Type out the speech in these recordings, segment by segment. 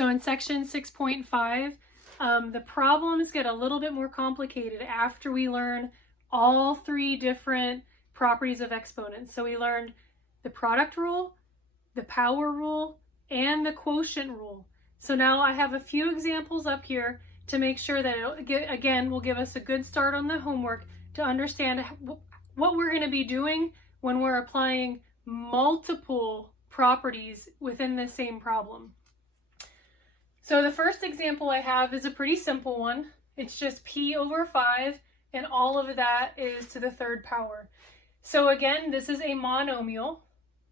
So in section 6.5, the problems get a little bit more complicated after we learn all three different properties of exponents. So we learned the product rule, the power rule, and the quotient rule. So now I have a few examples up here to make sure that it, again, will give us a good start on the homework to understand what we're going to be doing when we're applying multiple properties within the same problem. So the first example I have is a pretty simple one. It's just p over 5, and all of that is to the third power. So again, this is a monomial.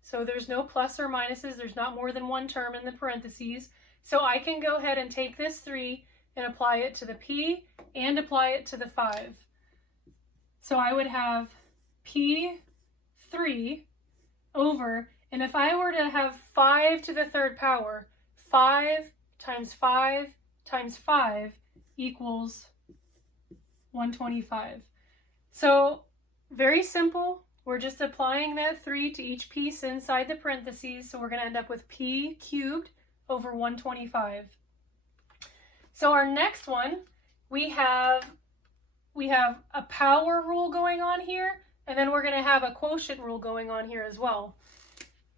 So there's no plus or minuses. There's not more than one term in the parentheses. So I can go ahead and take this 3 and apply it to the p and apply it to the 5. So I would have p3 over, and if I were to have 5 to the third power, 5 times 5 times 5 equals 125. So very simple. We're just applying that 3 to each piece inside the parentheses. So we're going to end up with p cubed over 125. So our next one, we have a power rule going on here, and then we're going to have a quotient rule going on here as well.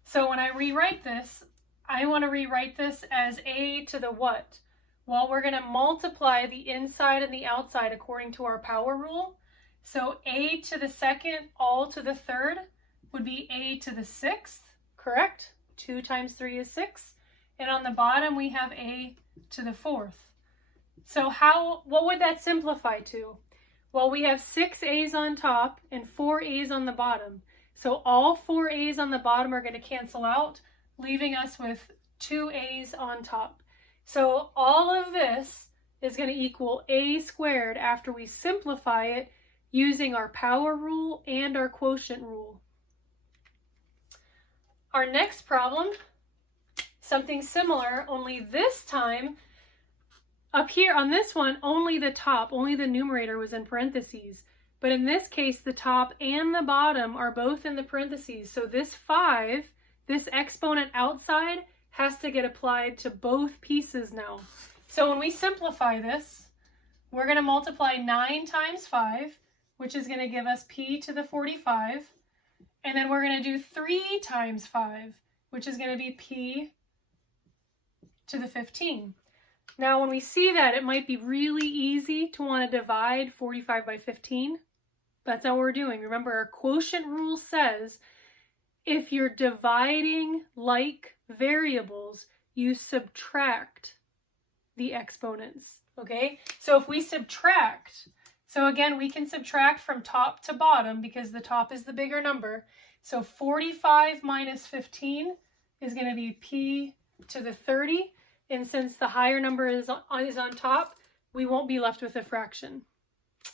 So when I rewrite this, I want to rewrite this as a to the what? Well, we're going to multiply the inside and the outside according to our power rule. So a to the second all to the third would be a to the sixth, correct? 2 times 3 is 6. And on the bottom we have a to the fourth. So what would that simplify to? Well, we have 6 a's on top and 4 a's on the bottom. So all 4 a's on the bottom are going to cancel out, leaving us with 2 a's on top. So all of this is going to equal a squared after we simplify it using our power rule and our quotient rule. Our next problem, something similar, only this time, up here on this one, only the numerator was in parentheses. But in this case, the top and the bottom are both in the parentheses. So this 5, this exponent outside, has to get applied to both pieces now. So when we simplify this, we're going to multiply 9 times 5, which is going to give us p to the 45. And then we're going to do 3 times 5, which is going to be p to the 15. Now, when we see that, it might be really easy to want to divide 45 by 15. That's how we're doing. Remember, our quotient rule says if you're dividing like variables, you subtract the exponents, okay? So if we subtract, so again, we can subtract from top to bottom because the top is the bigger number. So 45 minus 15 is going to be p to the 30. And since the higher number is on top, we won't be left with a fraction.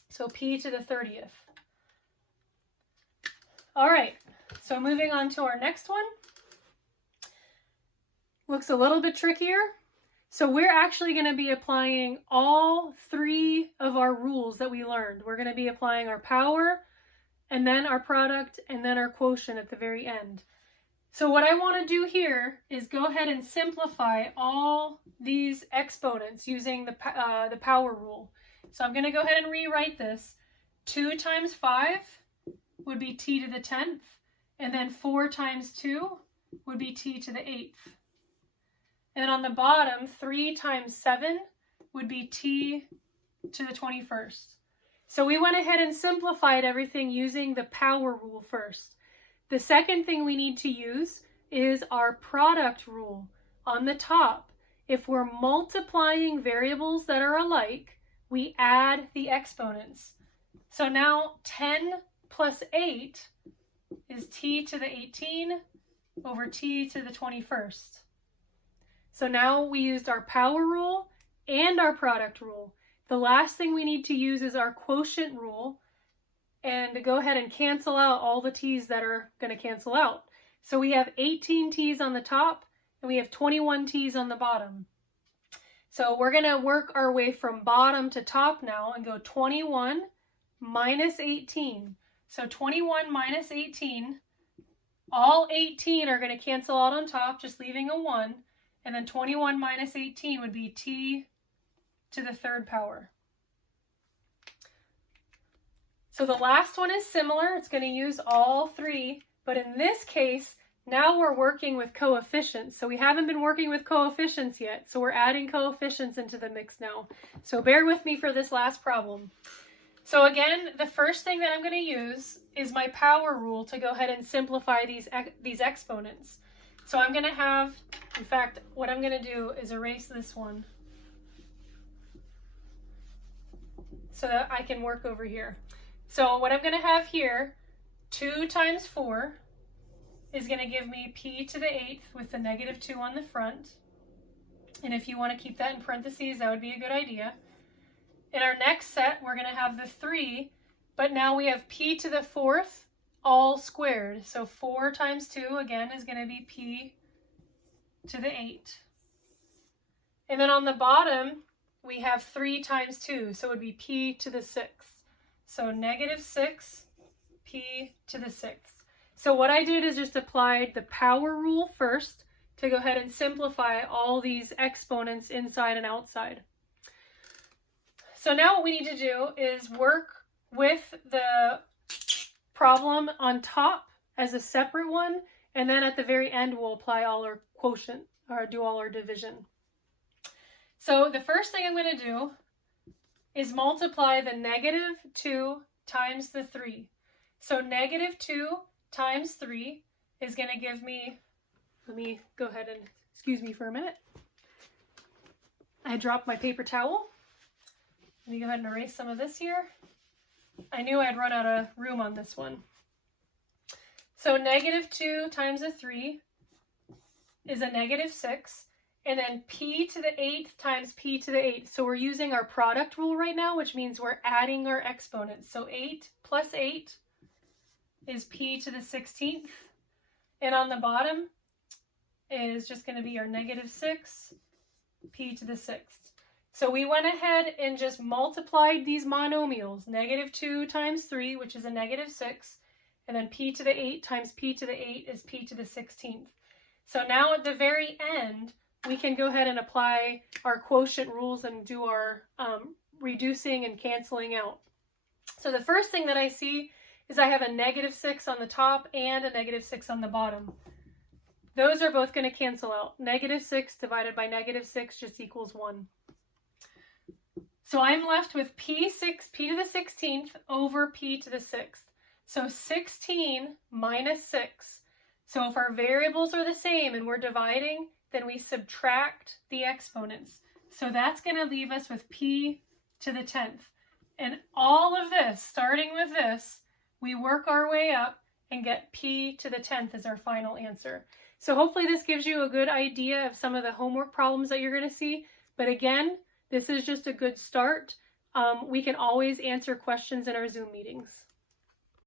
So p to the 30th. All right, so moving on to our next one. Looks a little bit trickier. So we're actually going to be applying all 3 of our rules that we learned. We're going to be applying our power, and then our product, and then our quotient at the very end. So what I want to do here is go ahead and simplify all these exponents using the power rule. So I'm going to go ahead and rewrite this. 2 times 5 would be t to the 10th, and then 4 times 2 would be t to the 8th. And on the bottom, 3 times 7 would be t to the 21st. So we went ahead and simplified everything using the power rule first. The second thing we need to use is our product rule. On the top, if we're multiplying variables that are alike, we add the exponents. So now 10 plus 8 is t to the 18 over t to the 21st. So now we used our power rule and our product rule. The last thing we need to use is our quotient rule, and to go ahead and cancel out all the t's that are going to cancel out. So we have 18 t's on the top and we have 21 t's on the bottom. So we're going to work our way from bottom to top now and go 21 minus 18. So 21 minus 18, all 18 are going to cancel out on top, just leaving a 1. And then 21 minus 18 would be t to the third power. So the last one is similar. It's going to use all three, but in this case, now we're working with coefficients. So we haven't been working with coefficients yet. So we're adding coefficients into the mix now. So bear with me for this last problem. So again, the first thing that I'm going to use is my power rule to go ahead and simplify these exponents. So I'm going to have, in fact, what I'm going to do is erase this one so that I can work over here. So what I'm going to have here, 2 times 4 is going to give me p to the 8th with the negative 2 on the front. And if you want to keep that in parentheses, that would be a good idea. In our next set, we're going to have the 3, but now we have p to the 4th all squared. So 4 times 2, again, is going to be p to the 8. And then on the bottom, we have 3 times 2, so it would be p to the 6th. So negative 6, p to the 6th. So what I did is just applied the power rule first to go ahead and simplify all these exponents inside and outside. So now what we need to do is work with the problem on top as a separate one, and then at the very end we'll apply all our quotient, or do all our division. So the first thing I'm going to do is multiply the negative 2 times the 3. So negative 2 times 3 is going to give me, let me go ahead and, excuse me for a minute. I dropped my paper towel. Let me go ahead and erase some of this here. I knew I'd run out of room on this one. So negative 2 times a 3 is a negative 6. And then p to the 8th times p to the 8th. So we're using our product rule right now, which means we're adding our exponents. So 8 plus 8 is p to the 16th. And on the bottom is just going to be our negative 6, p to the 6th. So we went ahead and just multiplied these monomials. Negative 2 times 3, which is a negative 6. And then p to the 8 times p to the 8 is p to the 16th. So now at the very end, we can go ahead and apply our quotient rules and do our reducing and canceling out. So the first thing that I see is I have a negative 6 on the top and a negative 6 on the bottom. Those are both going to cancel out. Negative 6 divided by negative 6 just equals 1. So I'm left with p to the 16th over p to the 6th. So 16 minus 6. So if our variables are the same and we're dividing, then we subtract the exponents. So that's going to leave us with p to the 10th. And all of this, starting with this, we work our way up and get p to the 10th as our final answer. So hopefully this gives you a good idea of some of the homework problems that you're going to see. But again, this is just a good start. We can always answer questions in our Zoom meetings.